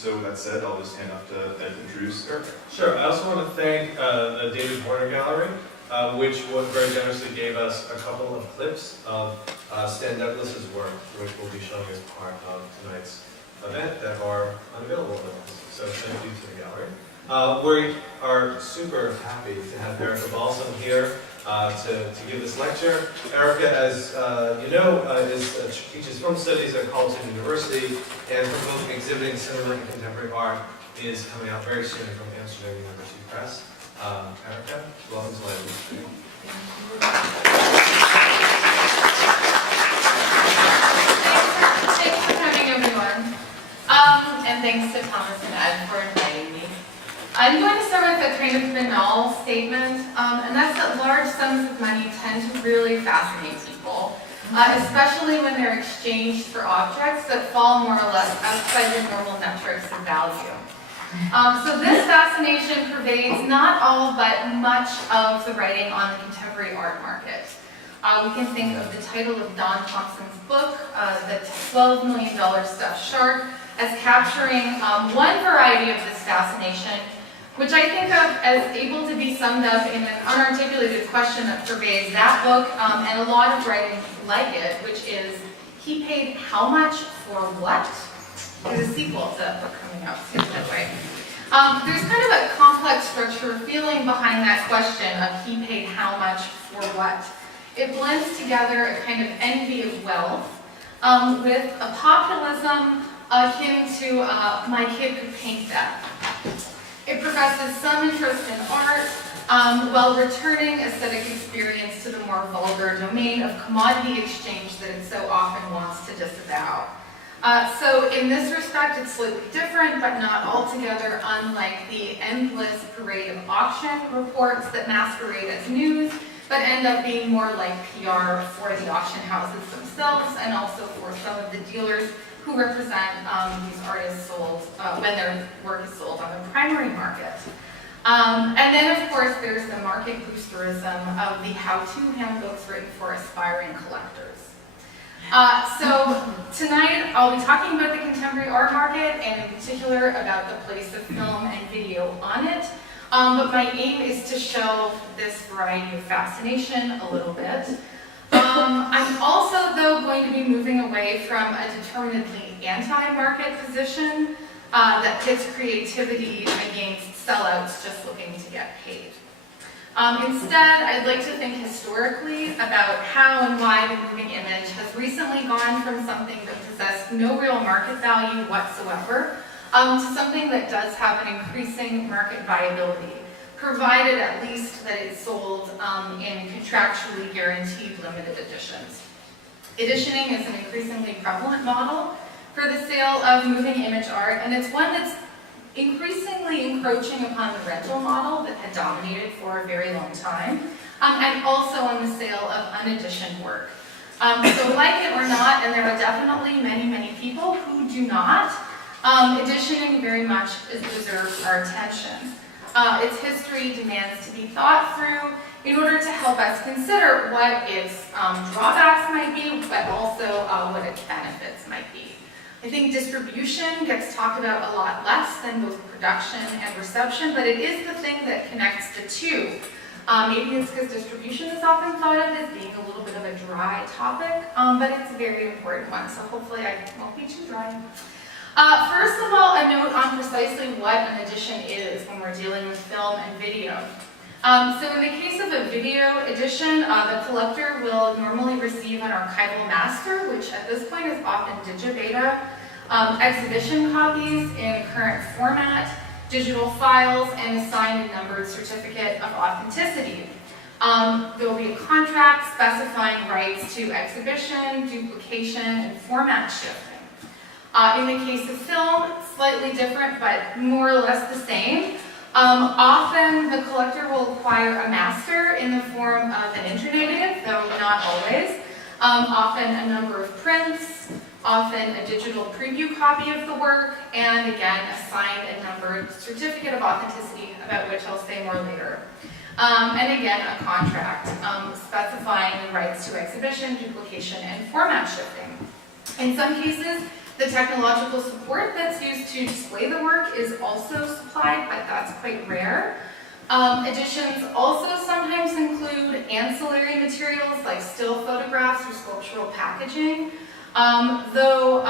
So with that said, I'll just hand off to Ed to introduce Erica. Sure. I also want to thank the David Warner Gallery, which very generously gave us a couple of clips of Stan Douglas's work, which we'll be showing as part of tonight's event that are unavailable at all. So thank you to the gallery. We are super happy to have Erica Balsam here to give this lecture. Erica, as you know, teaches film studies at Carleton University, and her book, Exhibiting Cinema and Contemporary Art, is coming out very soon from Amsterdam University Press. Erica, welcome to Livelihood. Thanks for coming, everyone. And thanks to Thomas and Ed for inviting me. I'm going to start with a kind of banal statement, and that's that large sums of money tend to really fascinate people, especially when they're exchanged for objects that fall more or less outside the normal metrics of value. So this fascination pervades not all but much of the writing on the contemporary art market. We can think of the title of Don Thompson's book, the $12 million stuffed shark, as capturing one variety of this fascination, which I think of as able to be summed up in an unarticulated question that pervades that book and a lot of writing like it, which is, he paid how much for what? There's a sequel to that book coming out soon, by the way. There's kind of a complex structure feeling behind that question of he paid how much for what. It blends together a kind of envy of wealth with a populism akin to my kid could paint that. It professes some interest in art while returning aesthetic experience to the more vulgar domain of commodity exchange that it so often wants to disavow. So in this respect, it's slightly different, but not altogether unlike the endless parade of auction reports that masquerade as news, but end up being more like PR for the auction houses themselves and also for some of the dealers who represent these artists sold when their work is sold on the primary market. And then, of course, there's the market boosterism of the how-to handbooks written for aspiring collectors. So tonight I'll be talking about the contemporary art market and in particular about the place of film and video on it. But my aim is to shelve this variety of fascination a little bit. I'm also, though, going to be moving away from a determinedly anti-market position that pits creativity against sellouts just looking to get paid. Instead, I'd like to think historically about how and why the moving image has recently gone from something that possessed no real market value whatsoever to something that does have an increasing market viability, provided at least that it's sold in contractually guaranteed limited editions. Editioning is an increasingly prevalent model for the sale of moving image art, and it's one that's increasingly encroaching upon the rental model that had dominated for a very long time, and also on the sale of uneditioned work. So like it or not, and there are definitely many, many people who do not, editioning very much deserves our attention. Its history demands to be thought through in order to help us consider what its drawbacks might be, but also what its benefits might be. I think distribution gets talked about a lot less than both production and reception, but it is the thing that connects the two. Maybe it's because distribution is often thought of as being a little bit of a dry topic, but it's a very important one, so hopefully I won't be too dry. First of all, a note on precisely what an edition is when we're dealing with film and video. So in the case of a video edition, the collector will normally receive an archival master, which at this point is often digibeta, exhibition copies in current format, digital files, and a signed and numbered certificate of authenticity. There will be a contract specifying rights to exhibition, duplication, and format shifting. In the case of film, slightly different, but more or less the same. Often the collector will acquire a master in the form of an internegative, though not always. Often a number of prints, often a digital preview copy of the work, and again, a signed and numbered certificate of authenticity, about which I'll say more later. And again, a contract specifying the rights to exhibition, duplication, and format shifting. In some cases, The technological support that's used to display the work is also supplied, but that's quite rare. Editions also sometimes include ancillary materials like still photographs or sculptural packaging, though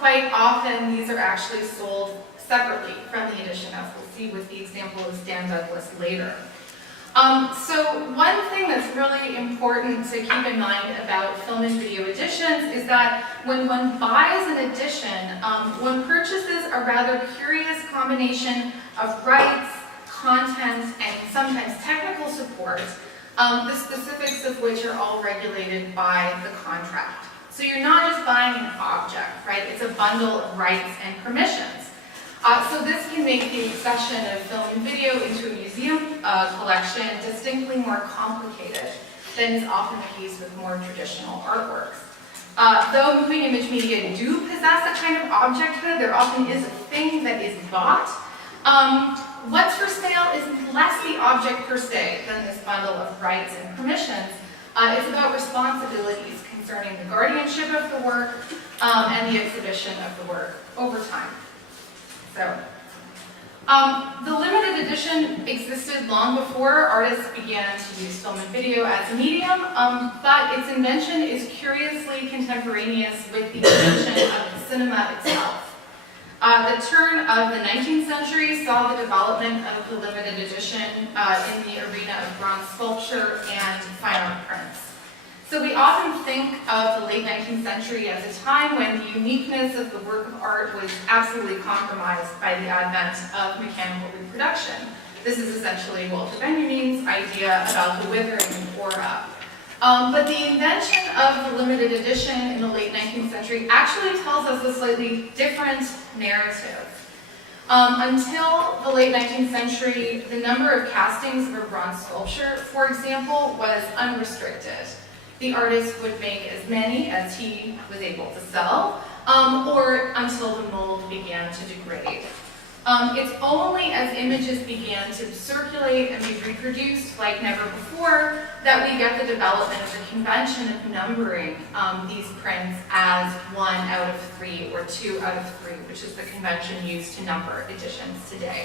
quite often these are actually sold separately from the edition, as we'll see with the example of Stan Douglas later. So one thing that's really important to keep in mind about film and video editions is that when one buys an edition, one purchases a rather curious combination of rights, content, and sometimes technical support, the specifics of which are all regulated by the contract. So you're not just buying an object, right? It's a bundle of rights and permissions. So this can make the accession of film and video into a museum collection distinctly more complicated than is often the case with more traditional artworks. Though moving image media do possess a kind of objecthood, there often is a thing that is bought. What's for sale is less the object per se than this bundle of rights and permissions. It's about responsibilities concerning the guardianship of the work and the exhibition of the work over time. So, the limited edition existed long before artists began to use film and video as a medium, but its invention is curiously contemporaneous with the invention of the cinema itself. The turn of the 19th century saw the development of the limited edition in the arena of bronze sculpture and fine art prints. So we often think of the late 19th century as a time when the uniqueness of the work of art was absolutely compromised by the advent of mechanical reproduction. This is essentially Walter Benjamin's idea about the withering aura. But the invention of the limited edition in the late 19th century actually tells us a slightly different narrative. Until the late 19th century, the number of castings of a bronze sculpture, for example, was unrestricted. The artist would make as many as he was able to sell, or until the mold began to degrade. It's only as images began to circulate and be reproduced like never before that we get the development of the convention of numbering these prints as 1 out of 3 or 2 out of 3, which is the convention used to number editions today.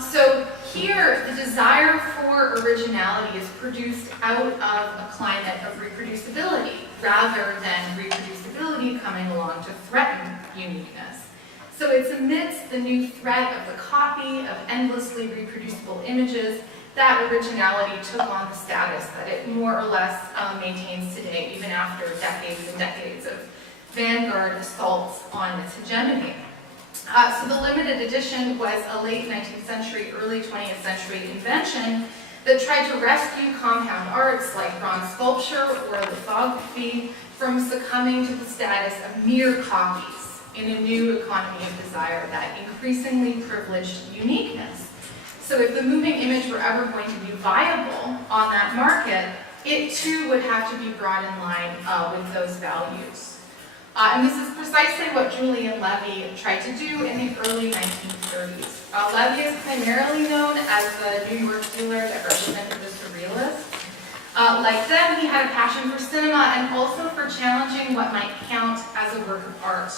So here, the desire for originality is produced out of a climate of reproducibility, rather than reproducibility coming along to threaten uniqueness. So it's amidst the new threat of the copy of endlessly reproducible images that originality took on the status that it more or less maintains today, even after decades and decades of vanguard assaults on its hegemony. So the limited edition was a late 19th century, early 20th century invention that tried to rescue compound arts like bronze sculpture or lithography from succumbing to the status of mere copies in a new economy of desire that increasingly privileged uniqueness. So if the moving image were ever going to be viable on that market, it too would have to be brought in line with those values. And this is precisely what Julian Levy tried to do in the early 1930s. Levy is primarily known as the New York dealer that represented the Surrealists. Like them, he had a passion for cinema and also for challenging what might count as a work of art.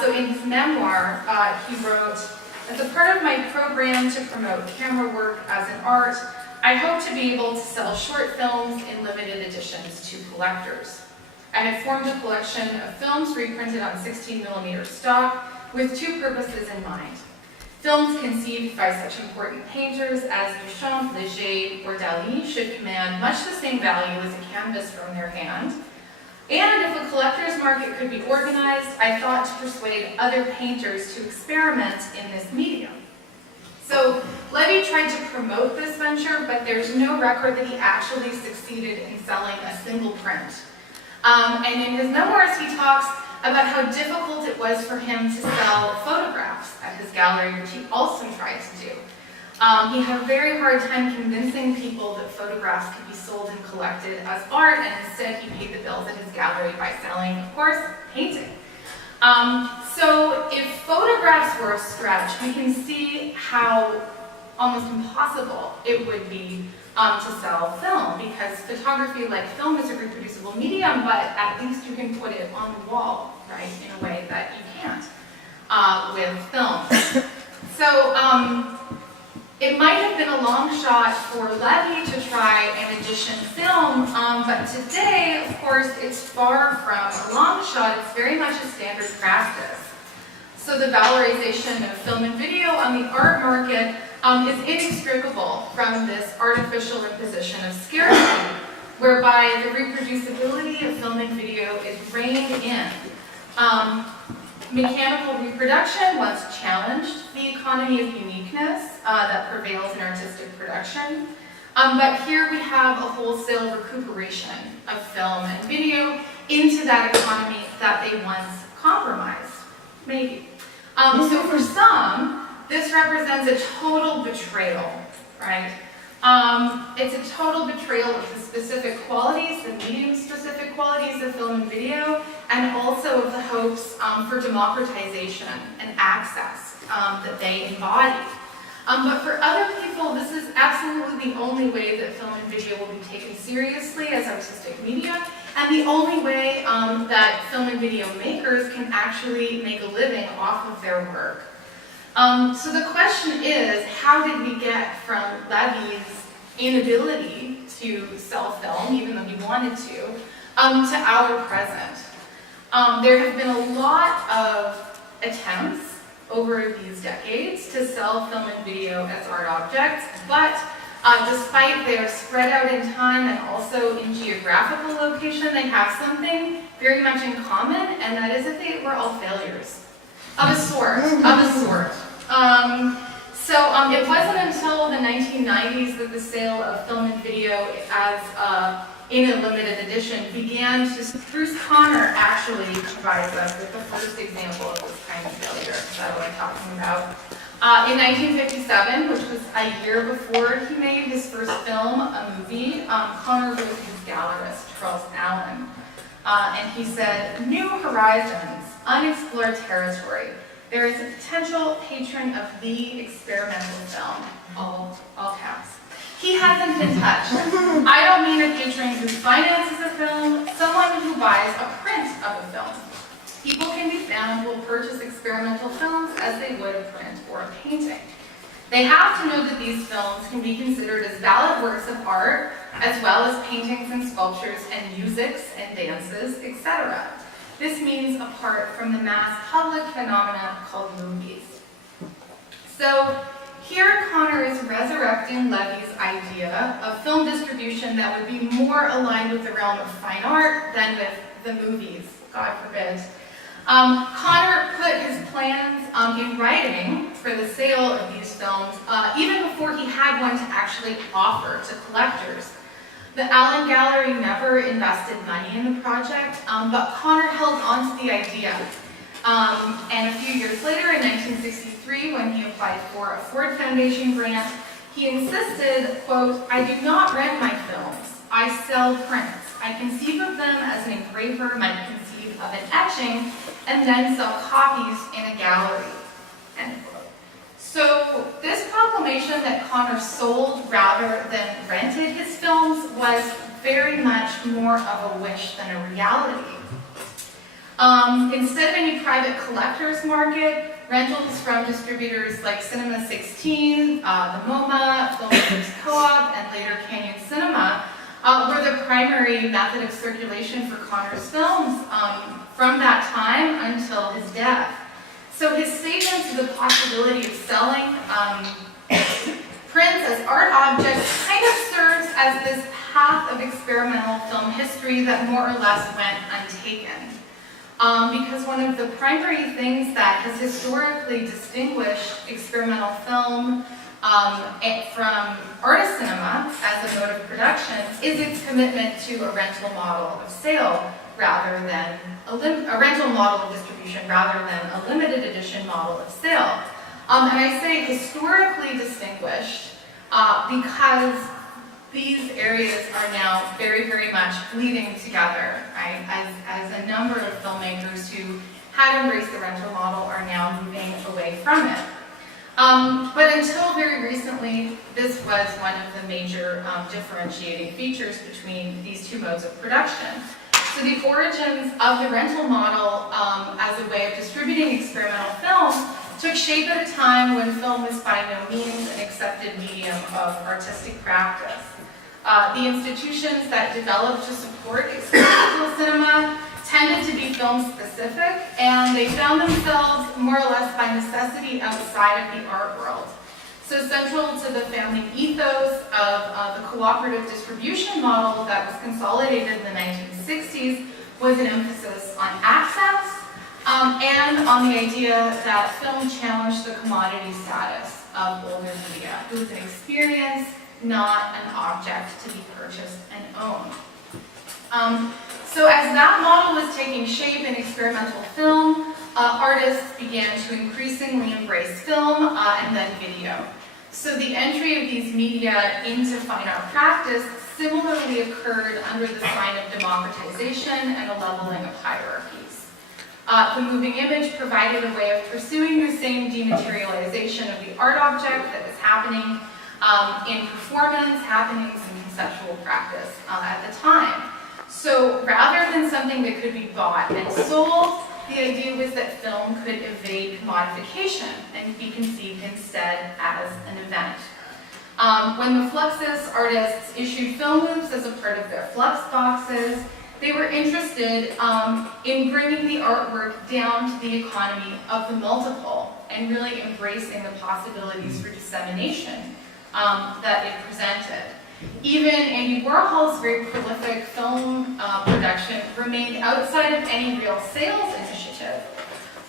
So in his memoir, he wrote, "As a part of my program to promote camera work as an art, I hope to be able to sell short films in limited editions to collectors. I had formed a collection of films reprinted on 16mm stock with two purposes in mind. Films conceived by such important painters as Duchamp, Leger, or Dali should command much the same value as a canvas from their hand. And if a collector's market could be organized, I thought to persuade other painters to experiment in this medium." So Levy tried to promote this venture, but there's no record that he actually succeeded in selling a single print. And in his memoirs, he talks about how difficult it was for him to sell photographs at his gallery, which he also tried to do. He had a very hard time convincing people that photographs could be sold and collected as art, and instead he paid the bills at his gallery by selling, of course, painting. So if photographs were a stretch, we can see how almost impossible it would be to sell film, because photography, like film, is a reproducible medium, but at least you can put it on the wall, right, in a way that you can't with film. So it might have been a long shot for Levy to try an edition film, but today, of course, it's far from a long shot. It's very much a standard practice. So the valorization of film and video on the art market is inextricable from this artificial imposition of scarcity, whereby the reproducibility of film and video is reined in. Mechanical reproduction once challenged the economy of uniqueness that prevails in artistic production. But here we have a wholesale recuperation of film and video into that economy that they once compromised, maybe. So for some, this represents a total betrayal, right? It's a total betrayal of the specific qualities, the medium-specific qualities of film and video, and also of the hopes for democratization and access that they embody. But for other people, this is absolutely the only way that film and video will be taken seriously as artistic media, and the only way that film and video makers can actually make a living off of their work. So the question is, how did we get from Levy's inability to sell film, even though he wanted to our present? There have been a lot of attempts over these decades to sell film and video as art objects, but despite their spread out in time and also in geographical location, they have something very much in common, and that is that they were all failures. Of a sort. So it wasn't until the 1990s that the sale of film and video as in a limited edition began to, Bruce Conner actually provides us with the first example of this kind of failure that I'm talking about. In 1957, which was a year before he made his first film, a movie, Conner wrote his gallerist, Charles Allen, and he said, "New horizons, unexplored territory. There is a potential patron of the experimental film," all caps. He hasn't been touched. I don't mean a patron who finances a film, someone who buys a print of a film. People can be found who will purchase experimental films as they would a print or a painting. They have to know that these films can be considered as valid works of art, as well as paintings and sculptures and musics and dances, etc. This means apart from the mass public phenomena called movies. So here Conner is resurrecting Levy's idea of film distribution that would be more aligned with the realm of fine art than with the movies, God forbid. Conner put his plans in writing for the sale of these films even before he had one to actually offer to collectors. The Allen Gallery never invested money in the project, but Conner held on to the idea. And a few years later, in 1963, when he applied for a Ford Foundation grant, he insisted, quote, "I do not rent my films. I sell prints. I conceive of them as an engraver might conceive of an etching, and then sell copies in a gallery," end quote. So this proclamation that Conner sold rather than rented his films was very much more of a wish than a reality. Instead of any private collector's market, rentals from distributors like Cinema 16, the MoMA, Film Co-op, and later Canyon Cinema were the primary method of circulation for Conner's films from that time until his death. So his statement to the possibility of selling prints as art objects kind of serves as this path of experimental film history that more or less went untaken. Because one of the primary things that has historically distinguished experimental film from artist cinema as a mode of production is its commitment to a rental model of sale rather than a rental model of distribution rather than a limited edition model of sale. And I say historically distinguished because these areas are now very, very much bleeding together, right? As a number of filmmakers who had embraced the rental model are now moving away from it. But until very recently, this was one of the major differentiating features between these two modes of production. So the origins of the rental model as a way of distributing experimental film took shape at a time when film was by no means an accepted medium of artistic practice. The institutions that developed to support experimental cinema tended to be film-specific, and they found themselves more or less by necessity outside of the art world. So central to the founding ethos of the cooperative distribution model that was consolidated in the 1960s was an emphasis on access and on the idea that film challenged the commodity status of older media. It was an experience, not an object to be purchased and owned. So as that model was taking shape in experimental film, artists began to increasingly embrace film and then video. So the entry of these media into fine art practice similarly occurred under the sign of democratization and a leveling of hierarchies. The moving image provided a way of pursuing the same dematerialization of the art object that was happening in performance, happenings, and conceptual practice at the time. So rather than something that could be bought and sold, the idea was that film could evade commodification and be conceived instead as an event. When the Fluxus artists issued film loops as a part of their Flux boxes, they were interested in bringing the artwork down to the economy of the multiple and really embracing the possibilities for dissemination that it presented. Even Andy Warhol's very prolific film production remained outside of any real sales initiative.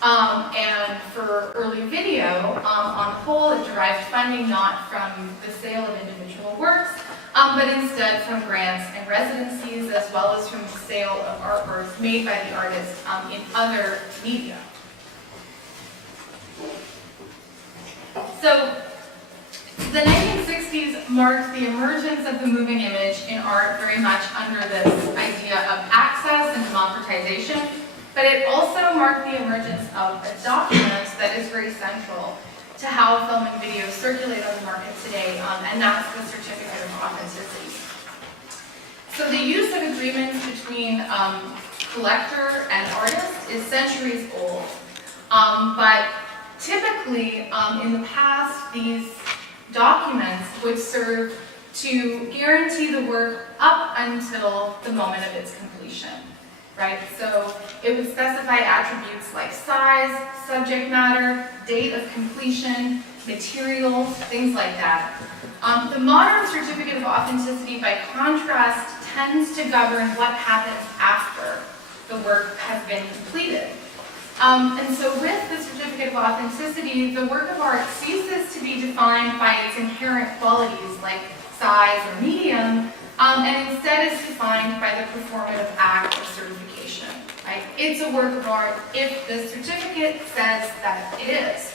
And for early video, on the whole, it derived funding not from the sale of individual works, but instead from grants and residencies, as well as from the sale of artworks made by the artist in other media. So, the 1960s marked the emergence of the moving image in art very much under this idea of access and democratization, but it also marked the emergence of a document that is very central to how film and video circulate on the market today, and that's the certificate of authenticity. So the use of agreements between collector and artist is centuries old, but typically in the past, these documents would serve to guarantee the work up until the moment of its completion, right? So it would specify attributes like size, subject matter, date of completion, materials, things like that. The modern certificate of authenticity, by contrast, tends to govern what happens after the work has been completed. And so with the certificate of authenticity, the work of art ceases to be defined by its inherent qualities like size or medium, and instead is defined by the performative act of certification, right? It's a work of art if the certificate says that it is.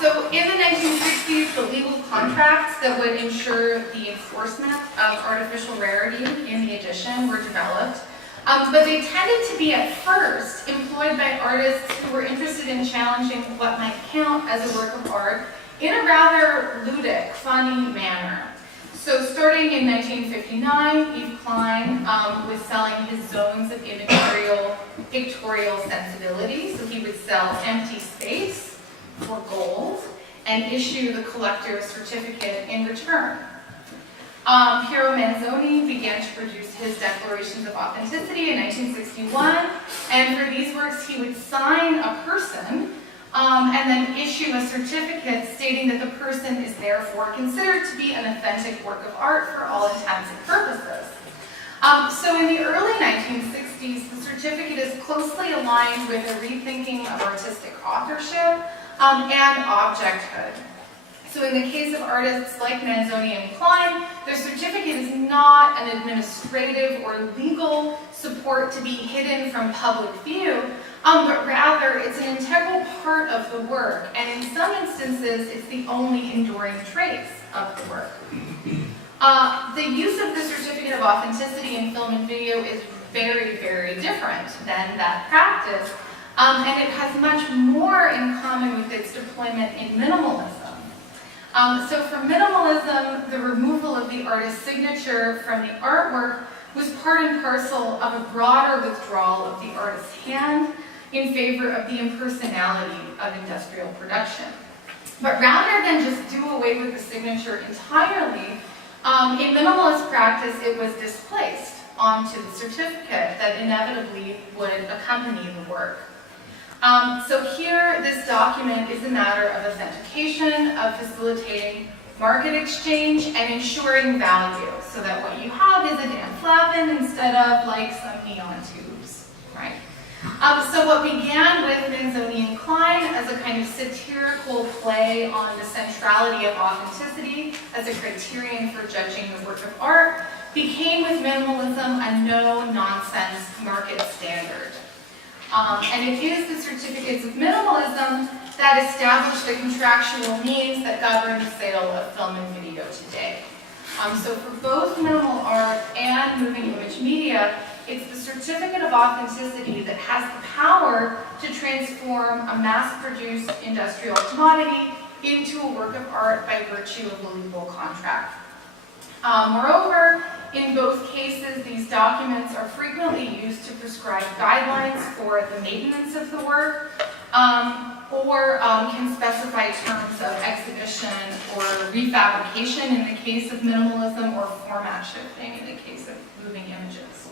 So in the 1960s, the legal contracts that would ensure the enforcement of artificial rarity in the edition were developed. But they tended to be, at first, employed by artists who were interested in challenging what might count as a work of art in a rather ludic, funny manner. So starting in 1959, Yves Klein was selling his zones of immaterial pictorial sensibility. So he would sell empty space for gold and issue the collector's certificate in return. Piero Manzoni began to produce his declarations of authenticity in 1961, and for these works he would sign a person and then issue a certificate stating that the person is therefore considered to be an authentic work of art for all intents and purposes. So in the early 1960s, the certificate is closely aligned with a rethinking of artistic authorship and objecthood. So in the case of artists like Manzoni and Klein, their certificate is not an administrative or legal support to be hidden from public view, but rather it's an integral part of the work, and in some instances, it's the only enduring trace of the work. The use of the certificate of authenticity in film and video is very, very different than that practice, and it has much more in common with its deployment in minimalism. So for minimalism, the removal of the artist's signature from the artwork was part and parcel of a broader withdrawal of the artist's hand in favor of the impersonality of industrial production. But rather than just do away with the signature entirely, in minimalist practice, it was displaced onto the certificate that inevitably would accompany the work. So here, this document is a matter of authentication, of facilitating market exchange, and ensuring value, so that what you have is a Dan Flavin instead of like some neon tubes, right? So what began with Manzoni and Klein as a kind of satirical play on the centrality of authenticity as a criterion for judging the work of art became with minimalism a no-nonsense market standard. And it is the certificates of minimalism that establish the contractual means that govern the sale of film and video today. So for both minimal art and moving image media, it's the certificate of authenticity that has the power to transform a mass-produced industrial commodity into a work of art by virtue of a legal contract. Moreover, in both cases, these documents are frequently used to prescribe guidelines for the maintenance of the work, or can specify terms of exhibition or refabrication in the case of minimalism, or format shifting in the case of moving images.